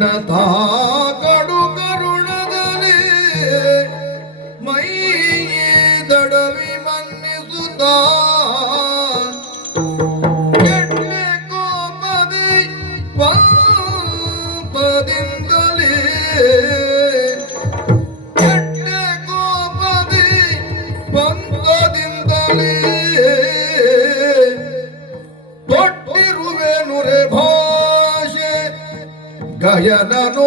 તા કડુ ಗಯನನು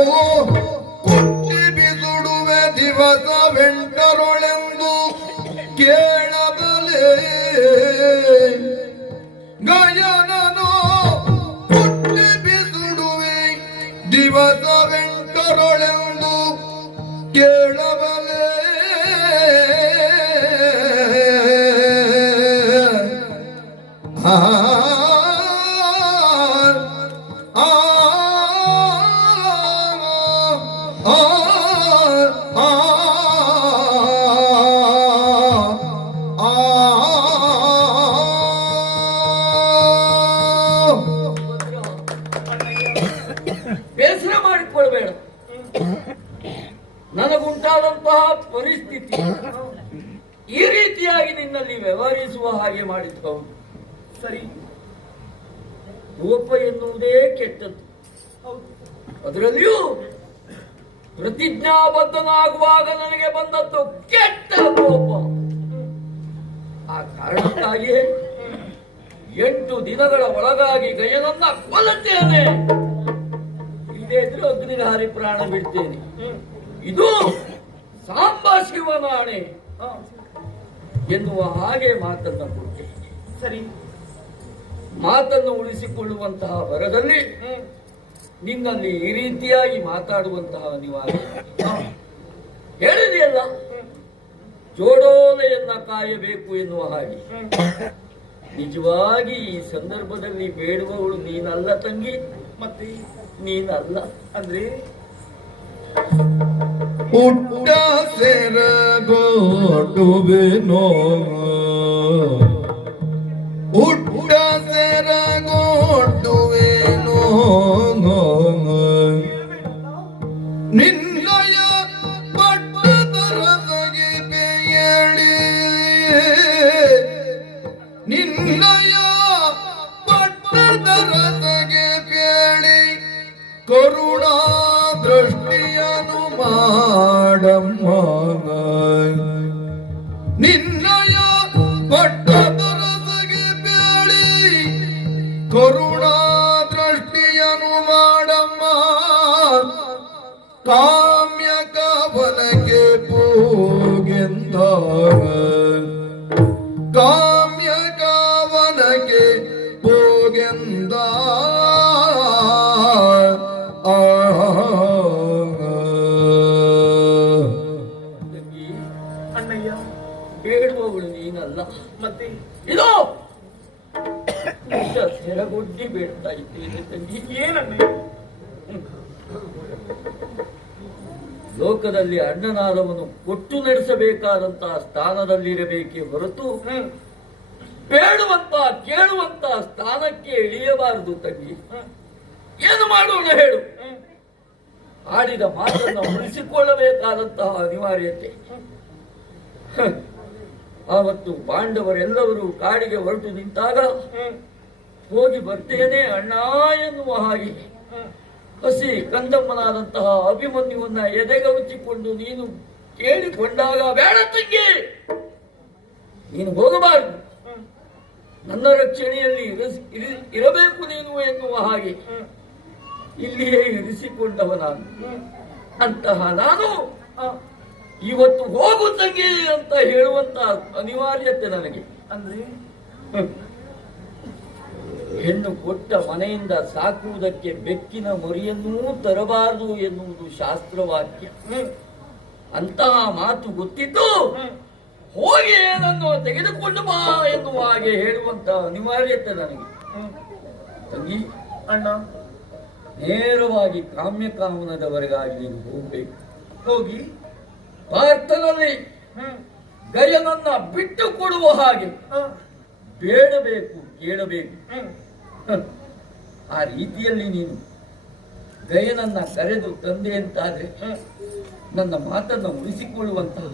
ಕುಟ್ಟಿ ಬಿಸುಡುವೆ ದಿವಸವೆಂಟರೊಳೆಂದು ಕೇಳಬಲೆ ಬೇಸರ ಮಾಡಿಕೊಳ್ಬೇಡ ನನಗುಂಟಾದಂತಹ ಪರಿಸ್ಥಿತಿ. ಈ ರೀತಿಯಾಗಿ ನಿನ್ನಲ್ಲಿ ವ್ಯವಹರಿಸುವ ಹಾಗೆ ಮಾಡಿದ್ದು ಹೌದು ಸರಿ. ಕೋಪ ಎನ್ನುವುದೇ ಕೆಟ್ಟದ್ದು. ಅದರಲ್ಲಿಯೂ ಪ್ರತಿಜ್ಞಾಬದ್ಧನಾಗುವಾಗ ನನಗೆ ಬಂದದ್ದು ಕೆಟ್ಟ ಕೋಪ. ಆ ಕಾರಣಕ್ಕಾಗಿಯೇ ಎಂಟು ದಿನಗಳ ಒಳಗಾಗಿ ಗಯನನ್ನ ಕೊಲ್ಲುತ್ತೇನೆ. ಇದ್ರೆ ಪುರಾಣ ಹಾರಿ ಪ್ರಾಣ ಬಿಡ್ತೇನೆ ಇದು ಸಾಂಬ ಶಿವನಾಣೆ ಹಾ, ಎನ್ನುವ ಹಾಗೆ ಮಾತನ್ನ ಕೊಡ್ತೇನೆ. ಸರಿ. ಮಾತನ್ನು ಉಳಿಸಿಕೊಳ್ಳುವಂತಹ ವರದಲ್ಲಿ ನಿನ್ನಲ್ಲಿ ಈ ರೀತಿಯಾಗಿ ಮಾತಾಡುವಂತಹ ಅನಿವಾರ್ಯ ಹೇಳಿದೆಯಲ್ಲ? ಜೋಡೋಲೆಯನ್ನ ಕಾಯಬೇಕು ಎನ್ನುವ ಹಾಗೆ. ನಿಜವಾಗಿ ಈ ಸಂದರ್ಭದಲ್ಲಿ ಬೇಡುವವಳು ನೀನಲ್ಲ ತಂಗಿ. ಮತ್ತೆ ನೀನಲ್ಲ ಅಂದ್ರೆ ಪುಟ್ಟ ಸೆರಗೋಡುವೆನೋ ಪುಟ್ಟ ನೀನಲ್ಲ ಮತ್ತೆ ಇದು! ಸೆರಗುಡ್ಡಿ ಬೇಡ್ತಾ ಇದ್ದೇನೆ ತಂಗಿ ಲೋಕದಲ್ಲಿ ಅಣ್ಣನಾದವನು ಕೊಟ್ಟು ನಡೆಸಬೇಕಾದಂತಹ ಸ್ಥಾನದಲ್ಲಿರಬೇಕೆ ಹೊರತು ಬೇಡುವಂತ ಕೇಳುವಂತ ಸ್ಥಾನಕ್ಕೆ ಇಳಿಯಬಾರದು ತಂಗಿ. ಏನು ಮಾಡೋಣ ಹೇಳು? ಆಡಿದ ಮಾತನ್ನು ಉಳಿಸಿಕೊಳ್ಳಬೇಕಾದಂತಹ ಅನಿವಾರ್ಯತೆ. ಆವತ್ತು ಪಾಂಡವರೆಲ್ಲರೂ ಕಾಡಿಗೆ ಹೊರಟು ನಿಂತಾಗ ಹೋಗಿ ಬರ್ತೇನೆ ಅಣ್ಣ ಎನ್ನುವ ಹಾಗೆ ಹಸಿ ಕಂದಮ್ಮನಾದಂತಹ ಅಭಿಮನ್ಯುವನ್ನ ಎದೆಗವಚಿಕೊಂಡು ನೀನು ಕೇಳಿಕೊಂಡಾಗ ಬೇಡ ತಂಗಿ ನೀನು ಹೋಗಬಾರದು. ನನ್ನ ರಕ್ಷಣೆಯಲ್ಲಿ ಇರಬೇಕು ನೀನು ಎನ್ನುವ ಹಾಗೆ ಇಲ್ಲಿಯೇ ಇರಿಸಿಕೊಂಡವ ನಾನು ಅಂತಹ ನಾನು ಇವತ್ತು ಹೋಗು ತಂಗಿ ಅಂತ ಹೇಳುವಂತ ಅನಿವಾರ್ಯತೆ ನನಗೆ. ಅಂದ್ರೆ? ಹೆಣ್ಣು ಕೊಟ್ಟ ಮನೆಯಿಂದ ಸಾಕುವುದಕ್ಕೆ ಬೆಕ್ಕಿನ ಮರಿಯನ್ನೂ ತರಬಾರದು ಎನ್ನುವುದು ಶಾಸ್ತ್ರವಾಕ್ಯ. ಅಂತ ಅಂತಹ ಮಾತು ಗೊತ್ತಿದ್ದು ಹ್ಮ್ ಹೋಗಿ ಏನನ್ನು ತೆಗೆದುಕೊಂಡು ಬಾ ಎನ್ನುವ ಹಾಗೆ ಹೇಳುವಂತ ಅನಿವಾರ್ಯತೆ ನನಗೆ. ತಂಗಿ ಅಣ್ಣ. ನೇರವಾಗಿ ಕಾಮ್ಯ ಕಾಮನದವರೆಗಾಗಿ ನೀನು ಹೋಗ್ಬೇಕು. ಹೋಗಿ. ಭಾರತದಲ್ಲಿ ಗಯನನ್ನ ಬಿಟ್ಟು ಕೊಡುವ ಹಾಗೆ ಬೇಡಬೇಕು, ಕೇಳಬೇಕು. ಆ ರೀತಿಯಲ್ಲಿ ನೀನು ಗಯನನ್ನ ಕರೆದು ತಂದೆ ಅಂತಾದ್ರೆ ನನ್ನ ಮಾತನ್ನು ಉಳಿಸಿಕೊಳ್ಳುವಂತಹ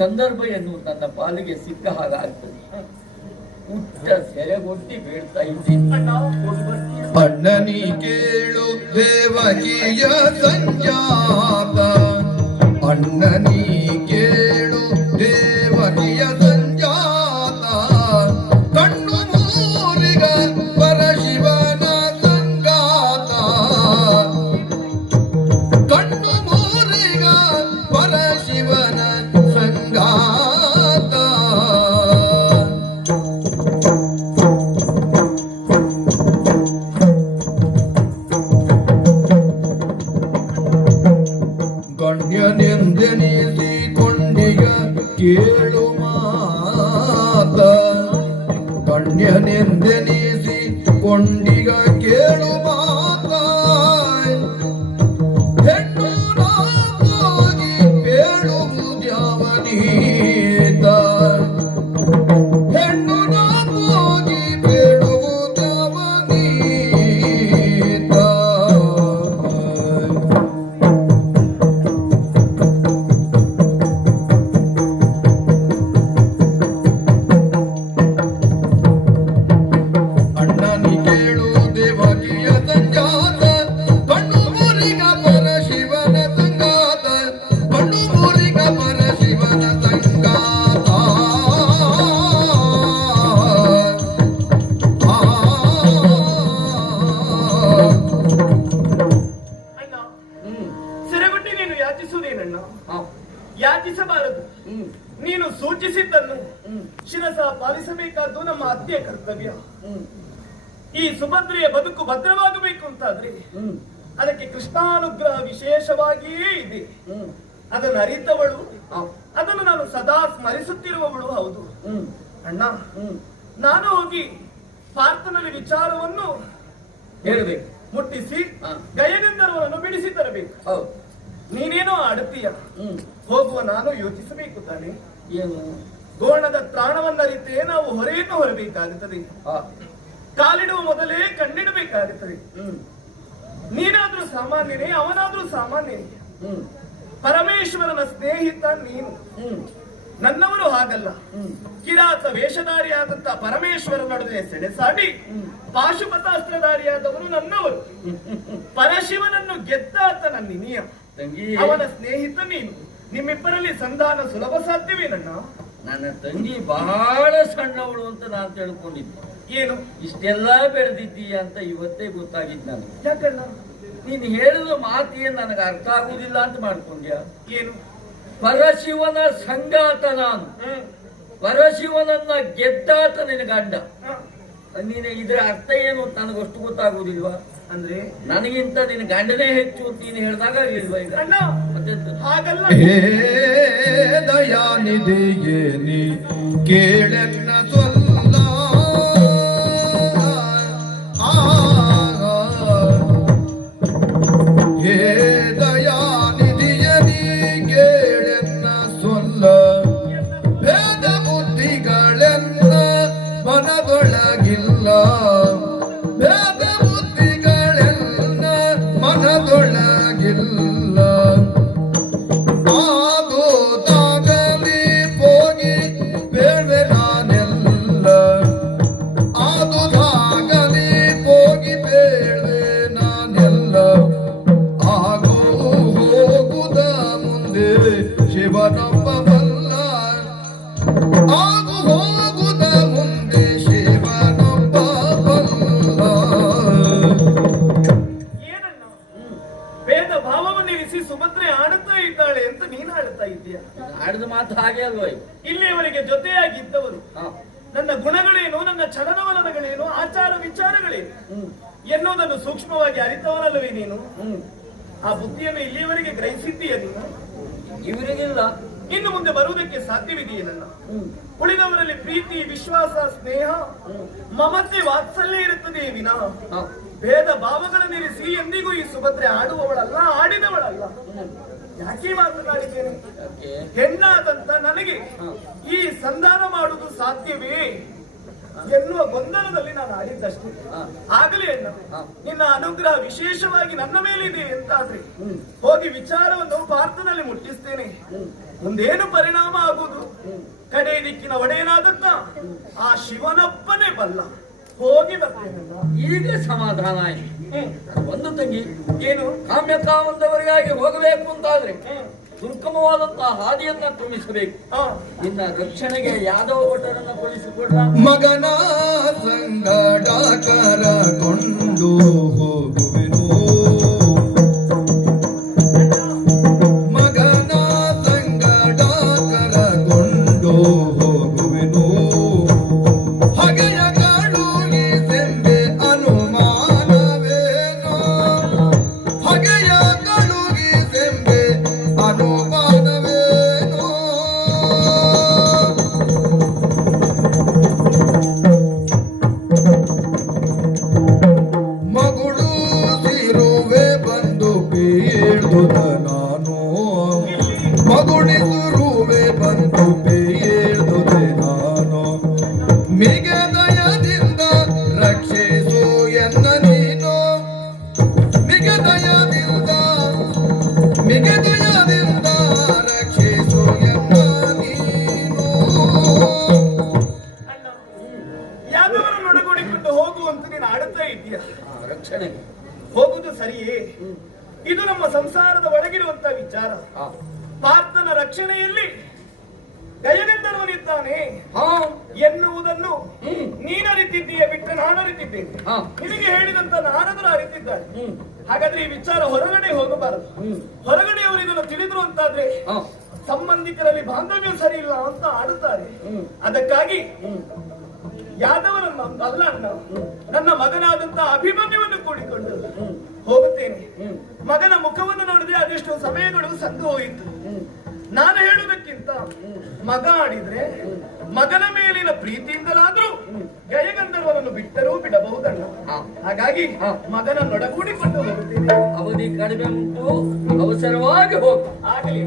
ಸಂದರ್ಭ ಎನ್ನುವ ನನ್ನ ಪಾಲಿಗೆ ಸಿಕ್ಕ ಹಾಗಾಗ್ತದೆ. ಪುಟ್ಟ ಸೆರೆಗೊಟ್ಟಿ ಬೇಡ್ತಾ ಇದ್ದೀನಿ ಕೇಳು ದೇವಕೀಯ ಸಂಜಾತ. ಅಣ್ಣನಿ ಕೇಳು ಮಾತ ಈ ಸುಭದ್ರೆಯ ಬದುಕು ಭದ್ರವಾಗಬೇಕು ಅಂತಾದ್ರೆ ಅದಕ್ಕೆ ಕೃಷ್ಣಾನುಗ್ರಹ ವಿಶೇಷವಾಗಿಯೇ ಇದೆ. ಅದನ್ನು ಅರಿತವಳು. ಅದನ್ನು ನಾನು ಸದಾ ಸ್ಮರಿಸುತ್ತಿರುವವಳು ಹೌದು. ಅಣ್ಣ ನಾನು ಹೋಗಿ ಪಾರ್ಥನಲ್ಲಿ ವಿಚಾರವನ್ನು ಹೇಳಬೇಕು. ಮುಟ್ಟಿಸಿ ಗಯನೆಂದರವನನ್ನು ಬಿಡಿಸಿ ತರಬೇಕು. ಹೌದು. ನೀನೇನೋ ಆಡುತ್ತೀಯ ಹೋಗುವ ನಾನು ಯೋಚಿಸಬೇಕು ತಾನೆ. ಏನು? ಗೋಣದ ತ್ರಾಣವನ್ನರಿತೇ ನಾವು ಹೊರೆಯನ್ನು ಹೊರಬೇಕಾಗುತ್ತದೆ. ಕಾಲಿಡುವ ಮೊದಲೇ ಕಣ್ಣಿಡಬೇಕಾಗುತ್ತದೆ. ಹ್ಮ್. ನೀನಾದ್ರೂ ಸಾಮಾನ್ಯನೇ ಅವನಾದ್ರೂ ಸಾಮಾನ್ಯನೇ. ಪರಮೇಶ್ವರನ ಸ್ನೇಹಿತ ನೀನು. ಹ್ಮ್. ನನ್ನವರು ಹಾಗಲ್ಲ. ಕಿರಾತ ವೇಷಧಾರಿಯಾದಂತ ಪರಮೇಶ್ವರನೊಡನೆ ಸೆಣಸಾಡಿ ಹ್ಮ್. ಪಾಶುಪತಾಸ್ತ್ರಧಾರಿಯಾದವರು ನನ್ನವರು ಪರಶಿವನನ್ನು ಗೆದ್ದಾತ ನನ್ನ ತಂಗಿ. ಅವನ ಸ್ನೇಹಿತ ನೀನು. ನಿಮ್ಮಿಬ್ಬರಲ್ಲಿ ಸಂಧಾನ ಸುಲಭ ಸಾಧ್ಯವೇ ನನ್ನ ನನ್ನ ತಂಗಿ ಬಹಳ ಸಣ್ಣವಳು ಅಂತ ನಾನು ತಿಳ್ಕೊಂಡಿದ್ದೆ. ಏನು? ಇಷ್ಟೆಲ್ಲ ಬೆಳೆದಿದ್ದೀಯ ಅಂತ ಇವತ್ತೇ ಗೊತ್ತಾಗಿದ್ದು ನಾನು. ಯಾಕಣ್ಣ? ನೀನು ಹೇಳಿದ ಮಾತೇನು ನನಗೆ ಅರ್ಥ ಆಗುದಿಲ್ಲ ಅಂತ ಮಾಡ್ಕೊಂಡ್ಯ? ಏನು? ಪರಶಿವನ ಸಂಗಾತ ನಾನು. ಹ್ಮ್. ಪರಶಿವನನ್ನ ಗೆದ್ದಾತ ನಿನ್ನ ಗಂಡ. ನೀನು ಇದರ ಅರ್ಥ ಏನು ಅಂತ ನನಗಷ್ಟು ಗೊತ್ತಾಗುವುದಿಲ್ವಾ ಅಂದ್ರೆ? ನನಗಿಂತ ನಿನ್ನ ಗಂಡನೇ ಹೆಚ್ಚು ಅಂತ ನೀನು ಹೇಳಿದಾಗ ಇಲ್ವಾ ಈಗ? ಅಣ್ಣ ಶಿವನೊಬ್ಬ ಬಲ್ಲ ಆಗು ಹೋಗುದ ಮುಂದೆ ಶಿವನೊಬ್ಬ ಬಲ್ಲ ಏನಣ್ಣ ಭೇದ ಭಾವವನ್ನಿರಿಸಿ ಸುಭದ್ರೆ ಆಡುತ್ತಾ ಇದ್ದಾಳೆ ಅಂತ ನೀನು ಆಡುತ್ತಾ ಇದ್ದೀಯ? ಆಡಿದ ಮಾತು ಹಾಗೆ ಅಲ್ವಾ ಇಲ್ಲಿಯವರೆಗೆ ಜೊತೆಯಾಗಿದ್ದವರು ಹ. ನನ್ನ ಗುಣಗಳೇನು? ನನ್ನ ಚಲನವಲನಗಳೇನು? ಆಚಾರ ವಿಚಾರಗಳೇನು? ಹ್ಮ್. ಎನ್ನುವುದನ್ನು ಸೂಕ್ಷ್ಮವಾಗಿ ಅರಿತವರಲ್ಲವೇ ನೀನು? ಹ್ಮ್. ಆ ಬುದ್ಧಿಯನ್ನು ಇಲ್ಲಿಯವರೆಗೆ ಗ್ರಹಿಸಿದ್ದೀಯ ನೀನು? ಇವರಿಗಿಲ್ಲ ಇನ್ನು ಮುಂದೆ ಬರುವುದಕ್ಕೆ ಸಾಧ್ಯವಿದೆಯೇ ನನ್ನ? ಹ್ಮ್. ಉಳಿದವರಲ್ಲಿ ಪ್ರೀತಿ ವಿಶ್ವಾಸ ಸ್ನೇಹ ಮಮತೆ ವಾತ್ಸಲ್ಯ ಇರುತ್ತದೆ ವಿನಾ? ಭೇದ ಭಾವಗಳನ್ನಿರಿಸಿ ಎಂದಿಗೂ ಈ ಸುಭದ್ರೆ ಆಡುವವಳಲ್ಲ ಆಡಿದವಳಲ್ಲ. ಯಾಕೆ ಮಾತನಾಡಿದ್ದೇನೆ? ಹೆಣ್ಣಾದಂತ ನನಗೆ ಈ ಸಂಧಾನ ಮಾಡುವುದು ಸಾಧ್ಯವೇ? ಎನ್ನುವ ಗೊಂದಲದಲ್ಲಿ ನಾನು ಆಡಿದ್ದಷ್ಟು. ಆಗಲೇ ಅಣ್ಣ ನಿನ್ನ ಅನುಗ್ರಹ ವಿಶೇಷವಾಗಿ ನನ್ನ ಮೇಲಿದೆ ಎಂತಾದ್ರೆ. ಹೋಗಿ ವಿಚಾರವನ್ನು ಭಾರತದಲ್ಲಿ ಮುಟ್ಟಿಸ್ತೇನೆ. ಮುಂದೇನು ಪರಿಣಾಮ ಆಗುವುದು? ಕಡೆ ದಿಕ್ಕಿನ ಒಡೆಯನಾದತ್ತ ಆ ಶಿವನಪ್ಪನೇ ಬಲ್ಲ. ಹೋಗಿ ಬರ್ತೇನೆ ಈಗ ಸಮಾಧಾನ ಆಯ್ತು. ಒಂದು ತಂಗಿ ಏನು ಕಾಮ್ಯ ಕಾಮಂದವರಿಗಾಗಿ ಹೋಗಬೇಕು ಅಂತಾದ್ರೆ. ದುರ್ಗಮವಾದಂತಹ ಹಾದಿಯನ್ನ ಕ್ರಮಿಸಬೇಕು. ಇನ್ನ ರಕ್ಷಣೆಗೆ ಯಾದವ ಭಟರನ್ನ ಕಳಿಸಿಕೊಡ್ರ ಮಗನ ಸಂಗಡ ಕೊಂಡು ಹೋಗುವೆನು. ನಮ್ಮ ಸಂಸಾರದ ಒಳಗಿರುವಂತ ವಿಚಾರ. ಪಾರ್ಥನ ರಕ್ಷಣೆಯಲ್ಲಿ ಗಯನೆಂದರವನಿದ್ದಾನೆ ಹಾ. ಎನ್ನುವುದನ್ನು. ನೀನರಿತಿದ್ದೀಯ ಬಿಟ್ಟರೆ ನಾನು ಅರಿತಿದ್ದೇನೆ. ನಿನಗೆ ಹೇಳಿದಂತ ನಾರದರು ಅರಿತಿದ್ದಾರೆ. ಹಾಗಾದ್ರೆ ಈ ವಿಚಾರ ಹೊರಗಡೆ ಹೋಗಬಾರದು. ಹೊರಗಡೆ ಹೊರಗಡೆಯವರು ಇದನ್ನು ತಿಳಿದ್ರು ಅಂತಾದ್ರೆ ಸಂಬಂಧಿಕರಲ್ಲಿ ಬಾಂಧವ್ಯ ಸರಿ ಇಲ್ಲ ಅಂತ ಆಡುತ್ತಾರೆ. ಅದಕ್ಕಾಗಿ ಯಾದವರನ್ನ ಅಲ್ಲ ನನ್ನ ಮಗನಾದಂತ ಅಭಿಮನ್ಯವನ್ನು ಕೂಡಿಕೊಂಡು. ಹೋಗುತ್ತೇನೆ. ಮಗನ ಮುಖವನ್ನು ನೋಡಿದ್ರೆ ಅದೆಷ್ಟು ಸಮಯಗಳು ಸಂದು ಹೋಯಿತು. ನಾನು ಹೇಳುವುದಕ್ಕಿಂತ ಮಗ ಆಡಿದ್ರೆ ಮಗನ ಮೇಲಿನ ಪ್ರೀತಿಯಿಂದಲಾದ್ರೂ ಗಯಗಂಧರ್ವನನ್ನು ಬಿಟ್ಟರೂ ಬಿಡಬಹುದಣ್ಣ ಹಾ. ಹಾಗಾಗಿ ಮಗನ ನೊಡಗೂಡಿಕೊಂಡು ಹೋಗುತ್ತೇನೆ. ಅವಧಿ ಕಡಿಮೆ ಉಂಟು ಅವಸರವಾಗಿ ಹೋಗು. ಆಗಲಿ.